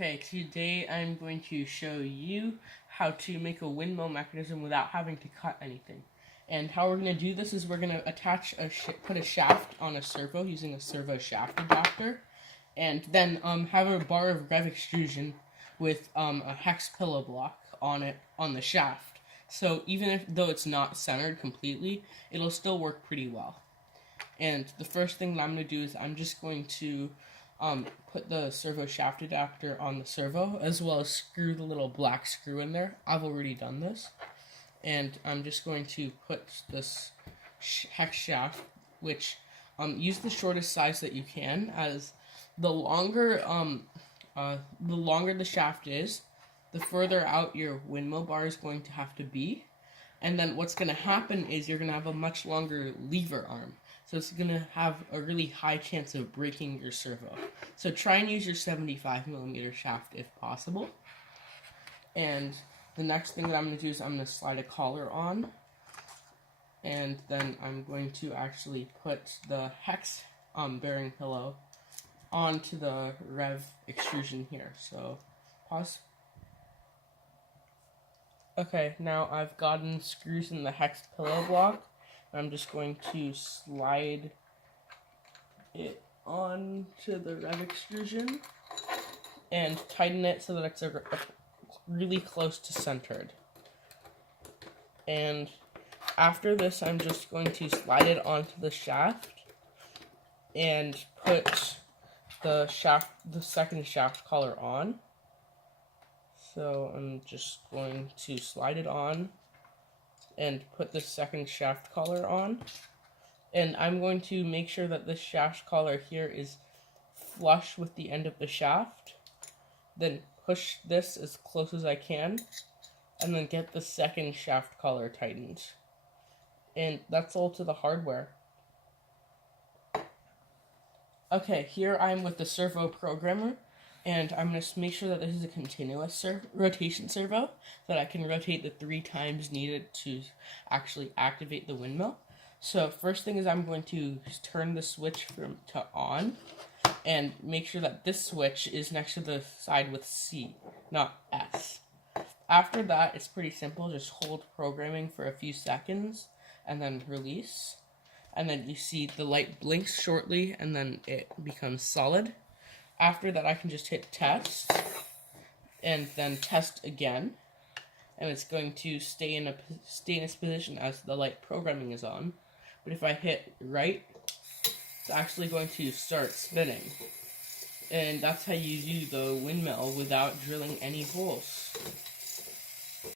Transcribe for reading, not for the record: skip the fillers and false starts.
Okay, today I'm going to show you how to make a windmill mechanism without having to cut anything. And how we're going to do this is we're going to attach put a shaft on a servo using a servo shaft adapter, and then have a bar of rev extrusion with a hex pillow block on it on the shaft. So even though it's not centered completely, it'll still work pretty well. And the first thing that I'm going to do is I'm just going to put the servo shaft adapter on the servo, as well as screw the little black screw in there. I've already done this. And I'm just going to put this hex shaft, which use the shortest size that you can, as the longer the shaft is, the further out your windmill bar is going to have to be. And then what's going to happen is you're going to have a much longer lever arm. So it's going to have a really high chance of breaking your servo. So try and use your 75mm shaft if possible. And the next thing that I'm going to do is I'm going to slide a collar on. And then I'm going to actually put the hex bearing pillow onto the rev extrusion here. So pause. Okay, now I've gotten screws in the hex pillow block. I'm just going to slide it onto the rev extrusion and tighten it so that it's really close to centered. And after this, I'm just going to slide it onto the shaft and put the second shaft collar on. So I'm just going to slide it on and put the second shaft collar on. And I'm going to make sure that this shaft collar here is flush with the end of the shaft. Then push this as close as I can, and then get the second shaft collar tightened. And that's all to the hardware. Okay, here I'm with the servo programmer, and I'm going to make sure that this is a continuous rotation servo, so that I can rotate the 3 times needed to actually activate the windmill. So first thing is I'm going to turn the switch to on, and make sure that this switch is next to the side with C, not S. After that, it's pretty simple. Just hold programming for a few seconds, and then release. And then you see the light blinks shortly, and then it becomes solid. After that, I can just hit test, and then test again, and it's going to stay in its position as the light programming is on. But if I hit right, it's actually going to start spinning, and that's how you do the windmill without drilling any holes.